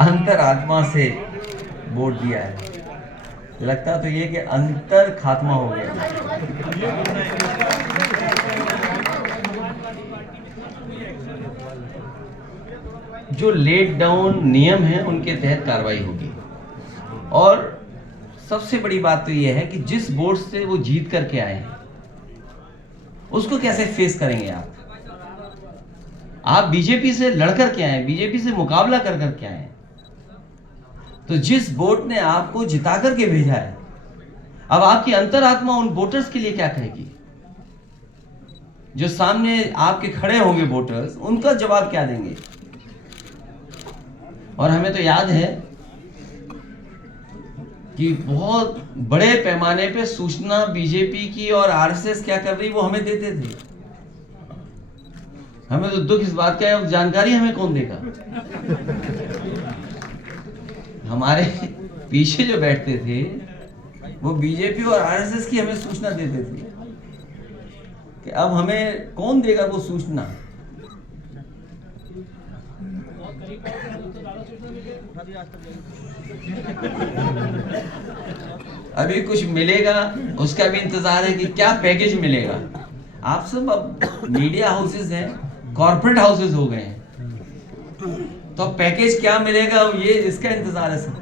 अंतरात्मा से वोट दिया है। लगता तो ये कि अंतर खात्मा हो गया। जो लेट डाउन नियम है उनके तहत कार्रवाई होगी। और सबसे बड़ी बात तो यह है कि जिस वोट से वो जीत करके आए हैं उसको कैसे फेस करेंगे आप। बीजेपी से लड़कर के आए, बीजेपी से मुकाबला कर करके आए, तो जिस वोट ने आपको जिता करके भेजा है, अब आपकी अंतरात्मा उन वोटर्स के लिए क्या कहेगी। जो सामने आपके खड़े होंगे वोटर्स, उनका जवाब क्या देंगे। और हमें तो याद है कि बहुत बड़े पैमाने पे सूचना बीजेपी की और आरएसएस क्या कर रही वो हमें देते थे। हमें तो दुख इस बात का है, जानकारी हमें कौन देगा। हमारे पीछे जो बैठते थे वो बीजेपी और आरएसएस की हमें सूचना देते थे कि अब हमें कौन देगा वो सूचना। अभी कुछ मिलेगा उसका भी इंतजार है कि क्या पैकेज मिलेगा। आप सब अब मीडिया हाउसेस हैं, कॉर्पोरेट हाउसेस हो गए हैं, तो पैकेज क्या मिलेगा ये इसका इंतजार है सबको।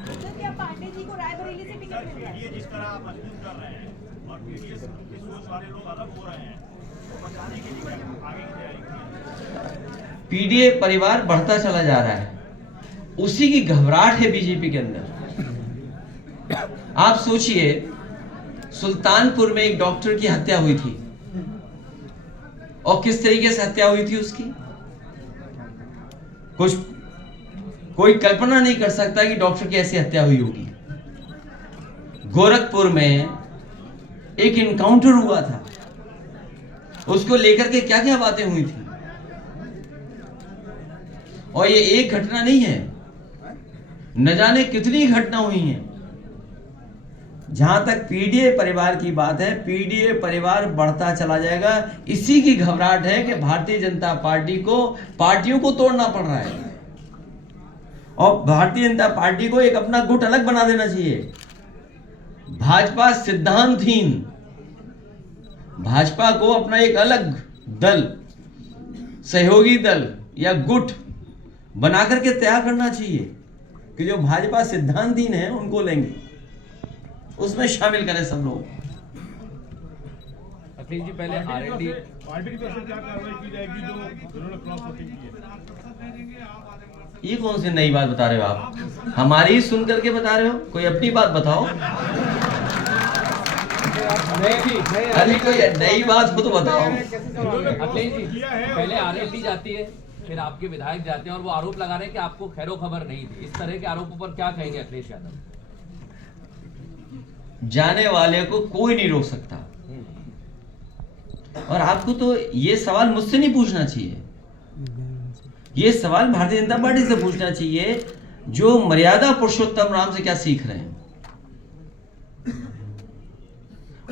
पीडीए परिवार बढ़ता चला जा रहा है, उसी की घबराहट है बीजेपी के अंदर। आप सोचिए, सुल्तानपुर में एक डॉक्टर की हत्या हुई थी और किस तरीके से हत्या हुई थी उसकी, कोई कल्पना नहीं कर सकता कि डॉक्टर की ऐसी हत्या हुई होगी। गोरखपुर में एक इनकाउंटर हुआ था, उसको लेकर के क्या क्या बातें हुई थी। और ये एक घटना नहीं है, न जाने कितनी घटना हुई हैं। जहां तक पीडीए परिवार की बात है, पीडीए परिवार बढ़ता चला जाएगा। इसी की घबराहट है कि भारतीय जनता पार्टी को पार्टियों को तोड़ना पड़ रहा है और भारतीय जनता पार्टी को एक अपना गुट अलग बना देना चाहिए। भाजपा सिद्धांतहीन, भाजपा को अपना एक अलग दल, सहयोगी दल या गुट बना करके तैयार करना चाहिए कि जो भाजपा सिद्धांतहीन है उनको लेंगे, उसमें शामिल करें सब लोग। अखिलेश जी, पहले आरएलडी पार्टी की तरफ से क्या कार्रवाई की जाएगी जो उन्होंने क्रॉस वोटिंग की है? ये कौन सी नई बात बता रहे हो आप? हमारी सुन करके बता रहे हो? कोई अपनी बात बताओ। अरे कोई नई बात हो तो बताओ। अखिलेश जी, पहले आरएलडी जाती है, फिर आपके विधायक जाते हैं और वो आरोप लगा रहे हैं कि आपको खैरो खबर नहीं थी। इस तरह के आरोपों पर क्या कहेंगे अखिलेश यादव? जाने वाले को कोई नहीं रोक सकता। और आपको तो ये सवाल मुझसे नहीं पूछना चाहिए, ये सवाल भारतीय जनता पार्टी से पूछना चाहिए, जो मर्यादा पुरुषोत्तम राम से क्या सीख रहे हैं।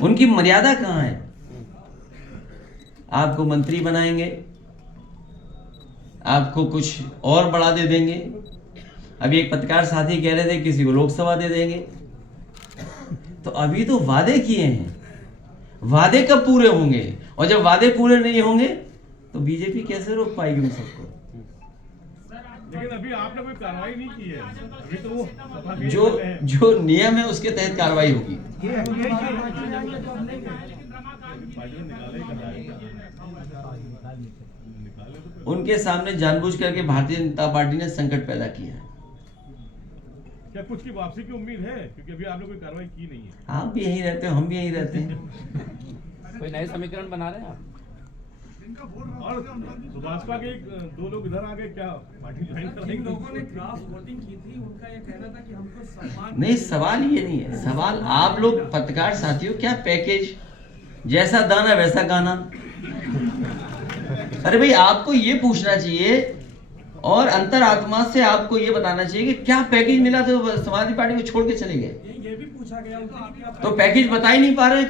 उनकी मर्यादा कहां है? आपको मंत्री बनाएंगे, आपको कुछ और बढ़ा दे देंगे। अभी एक पत्रकार साथी कह रहे थे किसी को लोकसभा दे देंगे। तो अभी तो वादे किए हैं, वादे कब पूरे होंगे? और जब वादे पूरे नहीं होंगे तो बीजेपी कैसे रोक पाएगी उन सबको? लेकिन अभी आपने कोई कार्रवाई नहीं की है, अभी तो वो जो नियम है उसके तहत कार्रवाई होगी। उनके सामने जानबूझ करके भारतीय जनता पार्टी ने संकट पैदा किया है। क्या कुछ की वापसी की उम्मीद है? क्योंकि अभी आपने कोई कार्रवाई की नहीं है। आप भी यहीं रहते हो, हम भी यहीं रहते हैं। कोई नए समीकरण बना रहे हैं आप? और भाजपा के दो लोग इधर आ गए, क्या पार्टी ज्वाइन करेंगे? लोगों ने क्रॉस वोटिंग की थी, उनका ये कहना था कि हमको सम्मान नहीं, सवाल ये नहीं है। सवाल आप लोग पत्रकार साथियों, क्या पैकेज, जैसा दाना वैसा गाना। अरे भाई, आपको ये पूछना चाहिए और अंतरात्मा से आपको ये बताना चाहिए कि क्या पैकेज मिला तो समाजवादी पार्टी को छोड़ के चले गए। ये भी पूछा गया तो पैकेज बता ही नहीं पा रहे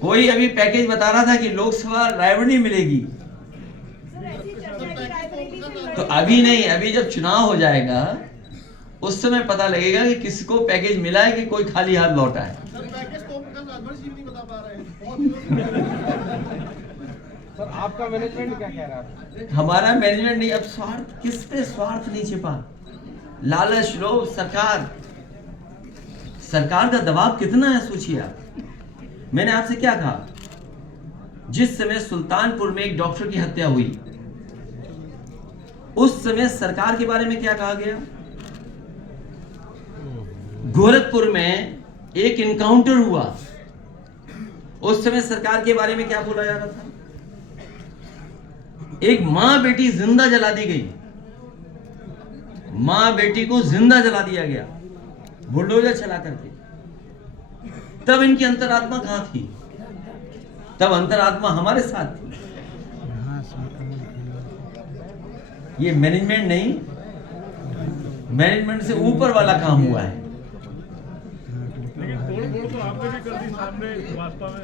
कोई अभी पैकेज बता रहा था कि लोकसभा रायबरेली मिलेगी। सर, ऐसी चर्चा है कि रायबरेली से तो अभी नहीं, अभी जब चुनाव हो जाएगा उस समय पता लगेगा कि किसको पैकेज मिला है कि कोई खाली हाथ लौटा है। सर आपका मैनेजमेंट क्या कह रहा है? हमारा मैनेजमेंट नहीं, अब स्वार्थ किस पे स्वार्थ नहीं छिपा, लालच, लोभ, सरकार का दबाव कितना है सोचिए आप। मैंने आपसे क्या कहा, जिस समय सुल्तानपुर में एक डॉक्टर की हत्या हुई उस समय सरकार के बारे में क्या कहा गया, गोरखपुर में एक इनकाउंटर हुआ उस समय सरकार के बारे में क्या बोला जा रहा था, एक मां बेटी जिंदा जला दी गई, मां बेटी को जिंदा जला दिया गया बुलडोजर चला करके। तब इनकी अंतरात्मा कहां थी, तब अंतरात्मा हमारे साथ थी। ये मैनेजमेंट नहीं, मैनेजमेंट से ऊपर वाला काम हुआ है। लेकिन तोड़ तो आपने भी कर दी सामने वास्तव में।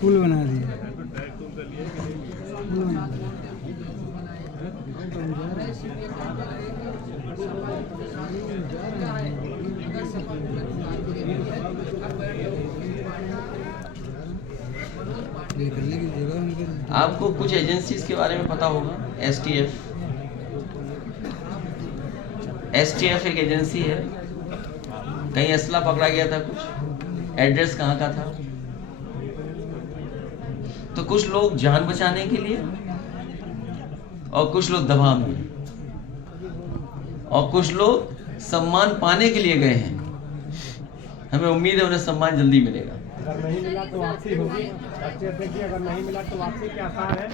पुल बना दिया। तो टैग तो उनका लिया कि नहीं? निकलने की जगह उनके आपको कुछ एजेंसीज के बारे में पता होगा, एसटीएफ एक एजेंसी है, कहीं असला पकड़ा गया था, कुछ एड्रेस कहाँ का था। तो कुछ लोग जान बचाने के लिए और कुछ लोग दबाव में और कुछ लोग सम्मान पाने के लिए गए हैं। हमें उम्मीद है उन्हें सम्मान जल्दी मिलेगा। अगर नहीं मिला तो वापसी होगी। राष्ट्रीय अध्यक्ष जी, अगर नहीं मिला तो वापसी के आसार है?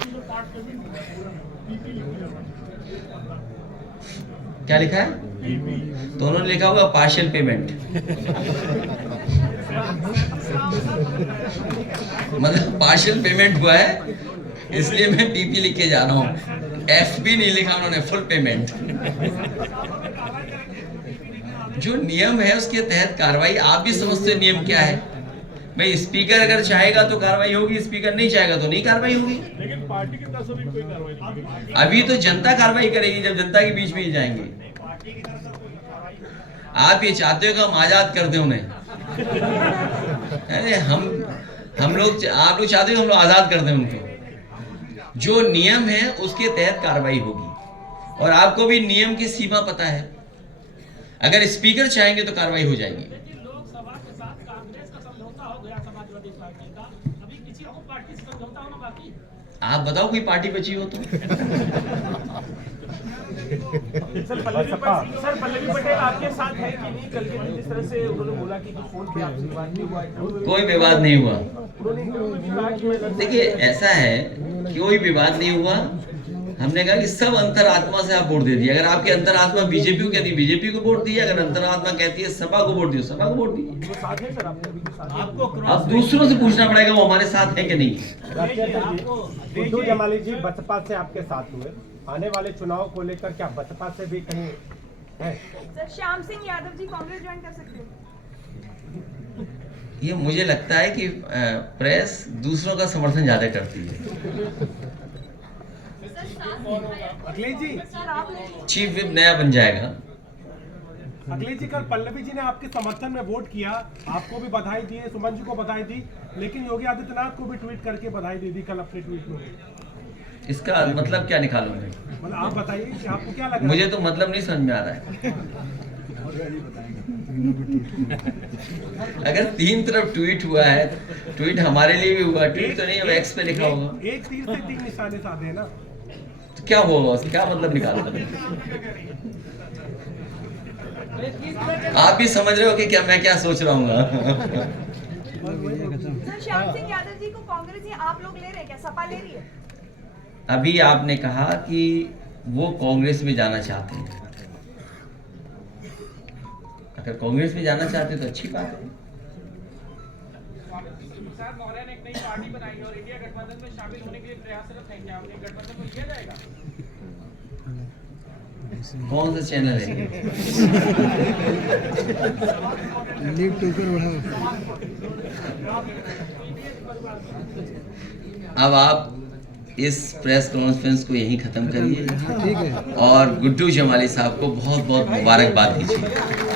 क्या लिखा है? तो उन्होंने लिखा होगा पार्शियल पेमेंट। मतलब पार्शियल पेमेंट हुआ है इसलिए मैं पीपी लिख के जा रहा हूँ, एफपी नहीं लिखा उन्होंने, फुल पेमेंट। जो नियम है उसके तहत कार्रवाई, आप भी समझते हैं नियम क्या है भाई। स्पीकर अगर चाहेगा तो कार्रवाई होगी, स्पीकर नहीं चाहेगा तो नहीं कार्रवाई होगी। लेकिन पार्टी की तरफ से भी कोई कार्रवाई नहीं। अभी तो जनता कार्रवाई करेगी जब जनता के बीच में ही जाएंगे। आप ये चाहते हो कि हम आजाद कर दें उन्हें? अरे हम लोग, आप लोग चाहते हो हम लोग आजाद कर दें उनको? जो नियम है उसके तहत कार्रवाई होगी और आपको भी नियम की सीमा पता है। अगर स्पीकर चाहेंगे तो कार्रवाई हो जाएगी। लोकसभा के साथ कांग्रेस का समझौता हो गया समाजवादी पार्टी का, अभी किसी और पार्टी से समझौता होना बाकी है। आप बताओ कोई पार्टी बची हो तो। सर पल्लवी पटेल आपके साथ है कि नहीं? कल के दिन जिस तरह से उन्होंने बोला कि फोन पे आपसे बात नहीं हुआ है, कोई विवाद नहीं हुआ। उन्होंने कहा कि मैं देखिए ऐसा है, कोई विवाद नहीं हुआ। हमने कहा कि सब अंतरात्मा से आप वोट दे दिए। अगर आपकी अंतरात्मा बीजेपी को कहती है बीजेपी को वोट दिए, अगर अंतरात्मा कहती है सपा को वोट दिए सपा को वोट दिए। वो साथ है सर, आपने अभी भी साथ है। अब दूसरों से पूछना पड़ेगा वो हमारे साथ है कि नहीं। गुड्डू जमाली जी बसपा से आपके साथ हुए, आने वाले चुनाव को लेकर क्या बसपा से भी कहीं है? सर श्याम सिंह यादव जी कांग्रेस ज्वाइन कर सकते हैं? ये मुझे लगता है कि प्रेस दूसरों का समर्थन ज्यादा करती है। अखिलेश जी, चीफ विप नया बन जाएगा। अखिलेश जी, कल पल्लवी जी ने आपके समर्थन में वोट किया, आपको भी बधाई दी, सुमन जी को बधाई दी, लेकिन योगी आदित्यनाथ को भी ट्वीट करके बधाई दे दी कल अपने ट्वीट में। इसका मतलब क्या निकालूंगा? मतलब आप बताइए कि आपको क्या लगा? मुझे तो मतलब नहीं समझ में आ रहा है। अगर तीन तरफ ट्वीट हुआ है, ट्वीट हमारे लिए भी हुआ, ट्वीट तो नहीं, अब एक्स पे लिखा होगा। एक तीर से तीन निशाने साधे हैं ना, तो क्या होगा उसका क्या मतलब निकालना? आप भी समझ रहे हो कि क्या मैं क्या सोच रहा हूँ? सर श्याम सिंह यादव जी को कांग्रेस ही आप लोग ले रहे हैं क्या, सपा ले रही है? अभी आपने कहा कि वो कांग्रेस में जाना चाहते हैं। अगर कांग्रेस में जाना चाहते हैं तो अच्छी बात है। सर मौर्य ने एक नई पार्टी बनाई और इंडिया गठबंधन में शामिल होने के लिए प्रयासरत हैं, क्या उन्हें गठबंधन में लिया जाएगा? कौन सा चैनल है? लीव टोकर बढ़ाओ। अब आप इस प्रेस कॉन्फ्रेंस को यहीं ख़त्म करिए हाँ ठीक है। और गुड्डू जमाली साहब को बहुत बहुत मुबारकबाद दीजिए।